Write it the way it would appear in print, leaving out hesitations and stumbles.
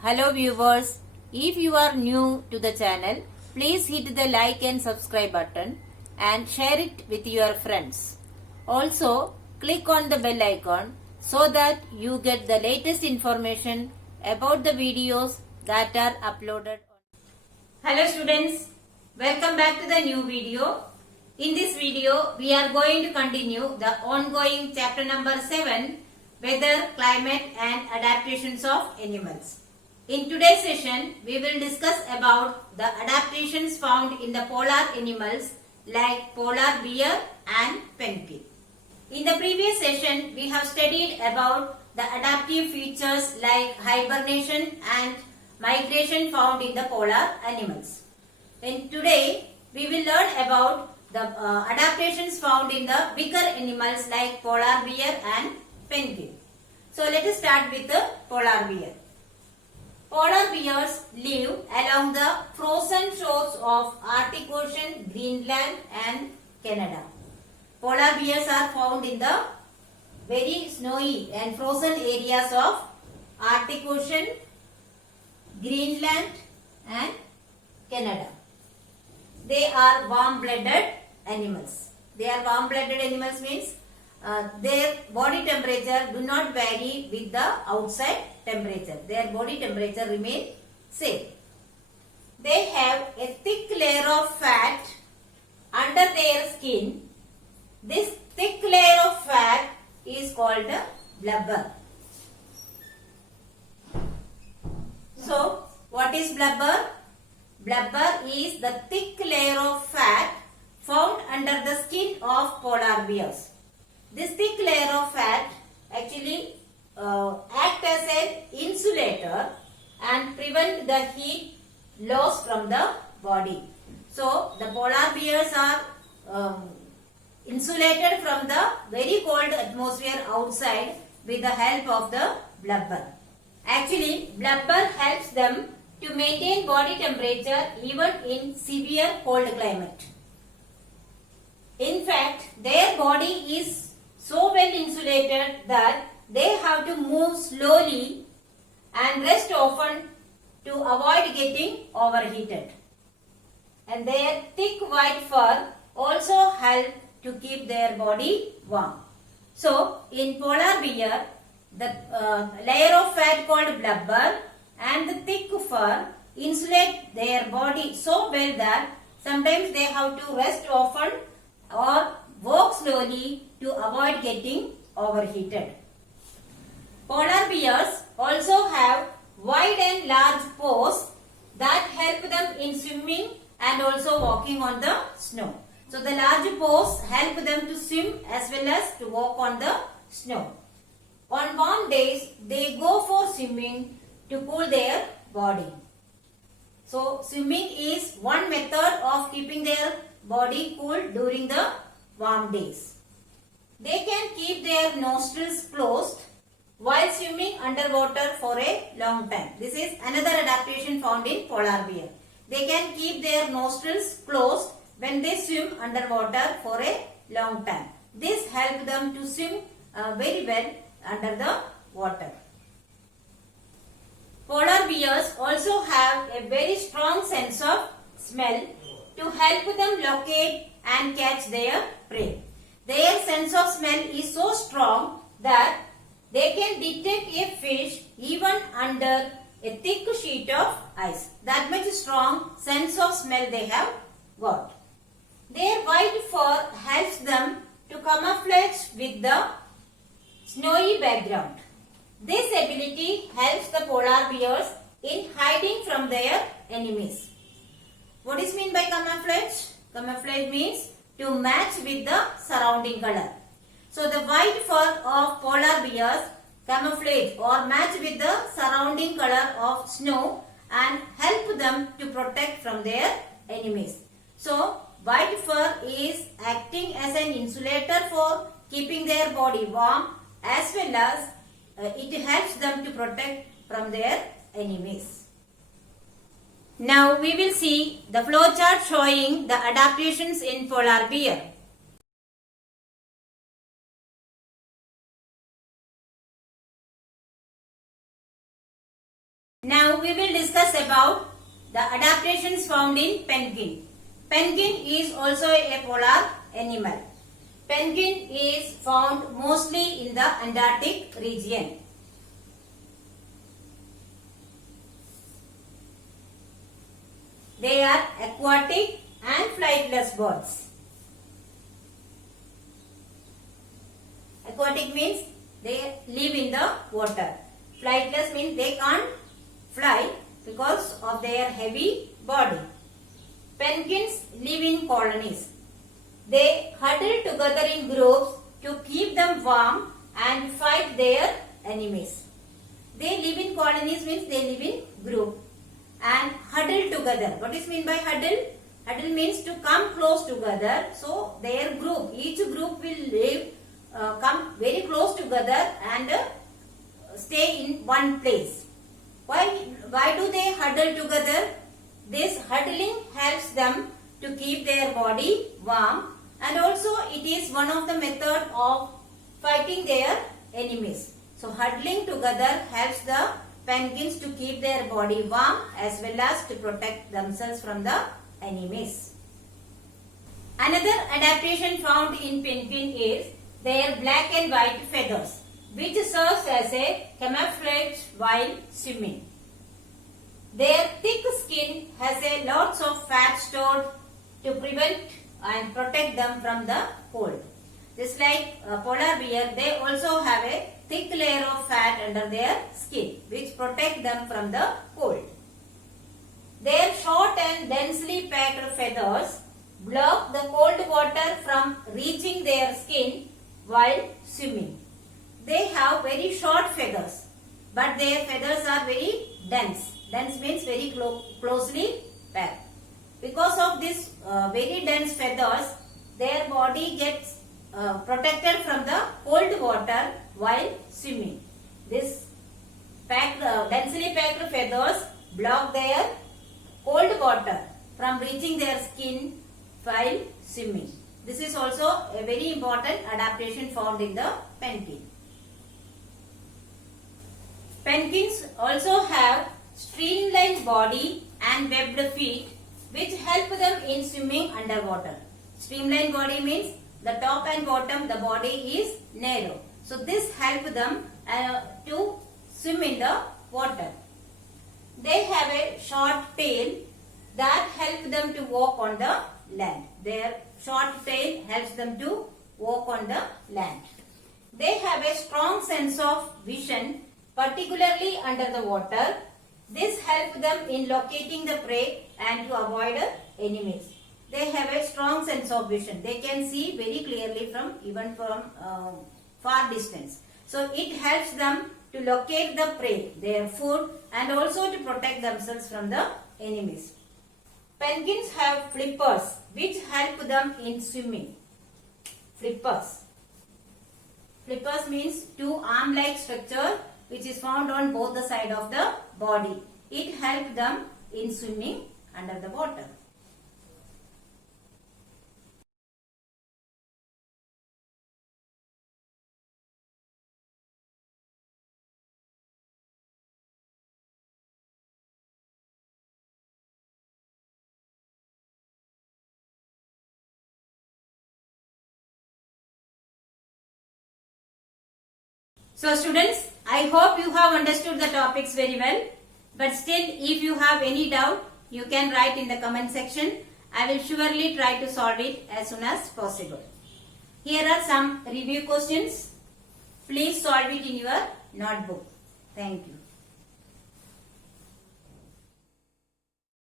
Hello viewers, if you are new to the channel, please hit the like and subscribe button and share it with your friends. Also, click on the bell icon so that you get the latest information about the videos that are uploaded. Hello students, welcome back to the new video. In this video, we are going to continue the ongoing chapter number 7, Weather, Climate and Adaptations of Animals. In today's session, we will discuss about the adaptations found in the polar animals like polar bear and penguin. In the previous session, we have studied about the adaptive features like hibernation and migration found in the polar animals. And today, we will learn about the adaptations found in the bigger animals like polar bear and penguin. So, let us start with the polar bear. Polar bears live along the frozen shores of Arctic Ocean, Greenland and Canada. Polar bears are found in the very snowy and frozen areas of Arctic Ocean, Greenland and Canada. They are warm-blooded animals. They are warm-blooded animals means their body temperature do not vary with the outside temperature. Their body temperature remain same. They have a thick layer of fat under their skin. This thick layer of fat is called blubber. So, what is blubber? Blubber is the thick layer of fat found under the skin of polar bears. This thick layer of fat actually act as an insulator and prevent the heat loss from the body. So, the polar bears are insulated from the very cold atmosphere outside with the help of the blubber. Actually, blubber helps them to maintain body temperature even in severe cold climate. In fact, their body is so well insulated that they have to move slowly and rest often to avoid getting overheated. And their thick white fur also help to keep their body warm. So, in polar bear, the layer of fat called blubber and the thick fur insulate their body so well that sometimes they have to rest often or walk slowly to avoid getting overheated. Polar bears also have wide and large paws that help them in swimming and also walking on the snow. So the large paws help them to swim as well as to walk on the snow. On warm days, they go for swimming to cool their body. So swimming is one method of keeping their body cool during the warm days. They can keep their nostrils closed while swimming underwater for a long time. This is another adaptation found in polar bear. They can keep their nostrils closed when they swim underwater for a long time. This helps them to swim very well under the water. Polar bears also have a very strong sense of smell to help them locate and catch their prey. Their sense of smell is so strong that they can detect a fish even under a thick sheet of ice. That much strong sense of smell they have got. Their white fur helps them to camouflage with the snowy background. This ability helps the polar bears in hiding from their enemies. What is meant by camouflage? Camouflage means to match with the surrounding color. So the white fur of polar bears camouflage or match with the surrounding color of snow and help them to protect from their enemies. So white fur is acting as an insulator for keeping their body warm as well as it helps them to protect from their enemies. Now we will see the flowchart showing the adaptations in polar bear. Now we will discuss about the adaptations found in penguin. Penguin is also a polar animal. Penguin is found mostly in the Antarctic region. They are aquatic and flightless birds. Aquatic means they live in the water. Flightless means they can't fly because of their heavy body. Penguins live in colonies. They huddle together in groups to keep them warm and fight their enemies. They live in colonies means they live in group and huddle together. What is mean by huddle? Huddle means to come close together. So their group, each group will live, come very close together and stay in one place. Why do they huddle together? This huddling helps them to keep their body warm, and also it is one of the method of fighting their enemies. So huddling together helps the penguins to keep their body warm as well as to protect themselves from the enemies. Another adaptation found in penguin is their black and white feathers, which serves as a camouflage while swimming. Their thick skin has a lots of fat stored to prevent and protect them from the cold. Just like polar bear, they also have a thick layer of fat under their skin, which protect them from the cold. Their short and densely packed feathers block the cold water from reaching their skin while swimming. They have very short feathers, but their feathers are very dense. Dense means very closely packed. Because of this very dense feathers, their body gets protected from the cold water while swimming. This densely packed feathers block their cold water from reaching their skin while swimming. This is also a very important adaptation found in the penguin. Penguins also have streamlined body and webbed feet, which help them in swimming underwater. Streamlined body means the top and bottom, the body is narrow. So this helps them to swim in the water. They have a short tail that helps them to walk on the land. Their short tail helps them to walk on the land. They have a strong sense of vision, particularly under the water. This helps them in locating the prey and to avoid enemies. They have a strong sense of vision. They can see very clearly even from far distance. So it helps them to locate the prey, their food, and also to protect themselves from the enemies. Penguins have flippers which help them in swimming. Flippers. Flippers means two arm-like structure which is found on both the side of the body. It helps them in swimming under the water. So students, I hope you have understood the topics very well. But still, if you have any doubt, you can write in the comment section. I will surely try to solve it as soon as possible. Here are some review questions. Please solve it in your notebook. Thank you.